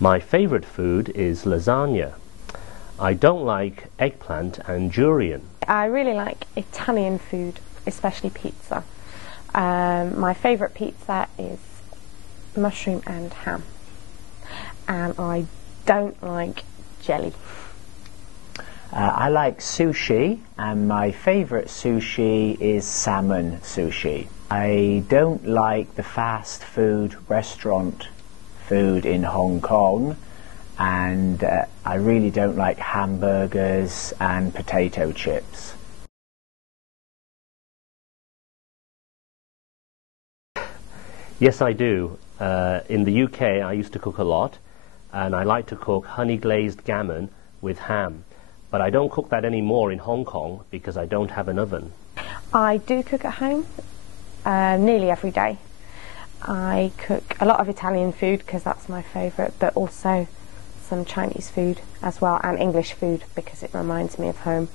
My favorite food is lasagna. I don't like eggplant and durian. I really like Italian food, especially pizza. My favorite pizza is mushroom and ham. And I don't like jelly. I like sushi, and my favourite sushi is salmon sushi. I don't like the fast food restaurant food in Hong Kong, and I really don't like hamburgers and potato chips. Yes, I do. In the UK, I used to cook a lot, and I like to cook honey glazed gammon with ham. But I don't cook that anymore in Hong Kong because I don't have an oven. I do cook at home nearly every day. I cook a lot of Italian food because that's my favourite, but also some Chinese food as well, and English food because it reminds me of home.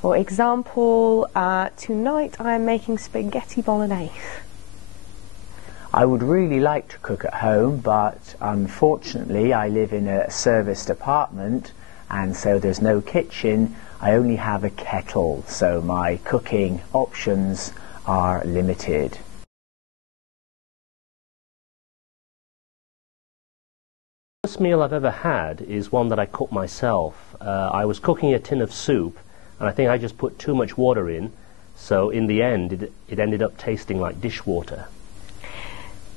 For example, tonight I am making spaghetti bolognese. I would really like to cook at home, but unfortunately I live in a serviced apartment, and so there's no kitchen. I only have a kettle, so my cooking options are limited. The first meal I've ever had is one that I cooked myself. I was cooking a tin of soup, and I think I just put too much water in, so in the end it ended up tasting like dishwater.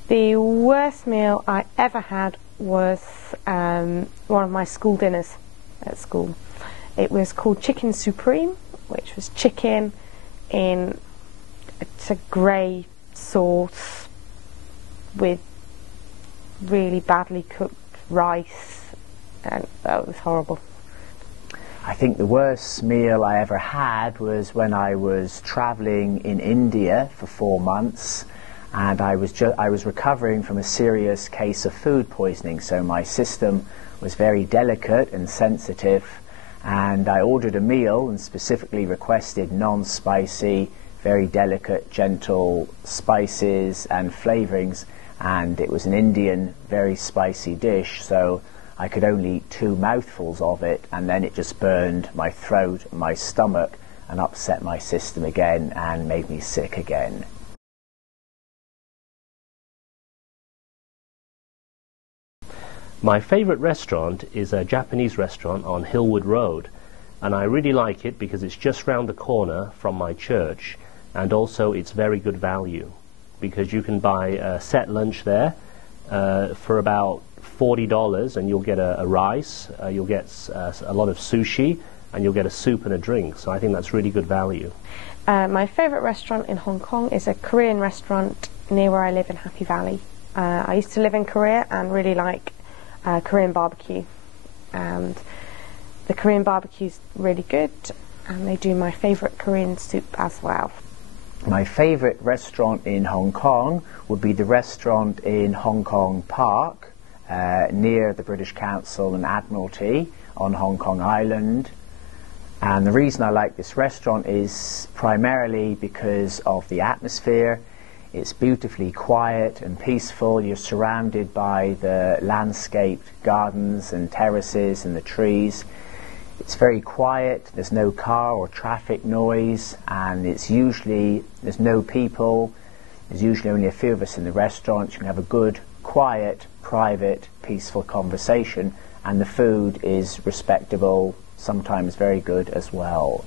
The worst meal I ever had was one of my school dinners at school. It was called chicken supreme, which was chicken in a grey sauce with really badly cooked rice, and that was horrible. I think the worst meal I ever had was when I was travelling in India for 4 months, and I was recovering from a serious case of food poisoning, so my system was very delicate and sensitive, and I ordered a meal and specifically requested non-spicy, very delicate, gentle spices and flavourings, and it was an Indian, very spicy dish, so I could only eat 2 mouthfuls of it, and then it just burned my throat and my stomach and upset my system again and made me sick again. My favourite restaurant is a Japanese restaurant on Hillwood Road, and I really like it because it's just round the corner from my church, and also it's very good value because you can buy a set lunch there for about $40, and you'll get a rice, you'll get a lot of sushi, and you'll get a soup and a drink, so I think that's really good value. My favourite restaurant in Hong Kong is a Korean restaurant near where I live in Happy Valley. I used to live in Korea and really like Korean barbecue, and the Korean barbecue is really good, and they do my favourite Korean soup as well. My favourite restaurant in Hong Kong would be the restaurant in Hong Kong Park, near the British Council and Admiralty on Hong Kong Island. And the reason I like this restaurant is primarily because of the atmosphere. It's beautifully quiet and peaceful. You're surrounded by the landscaped gardens and terraces and the trees. It's very quiet, there's no car or traffic noise, and there's no people. There's usually only a few of us in the restaurant. You can have a good, quiet, private, peaceful conversation, and the food is respectable, sometimes very good as well.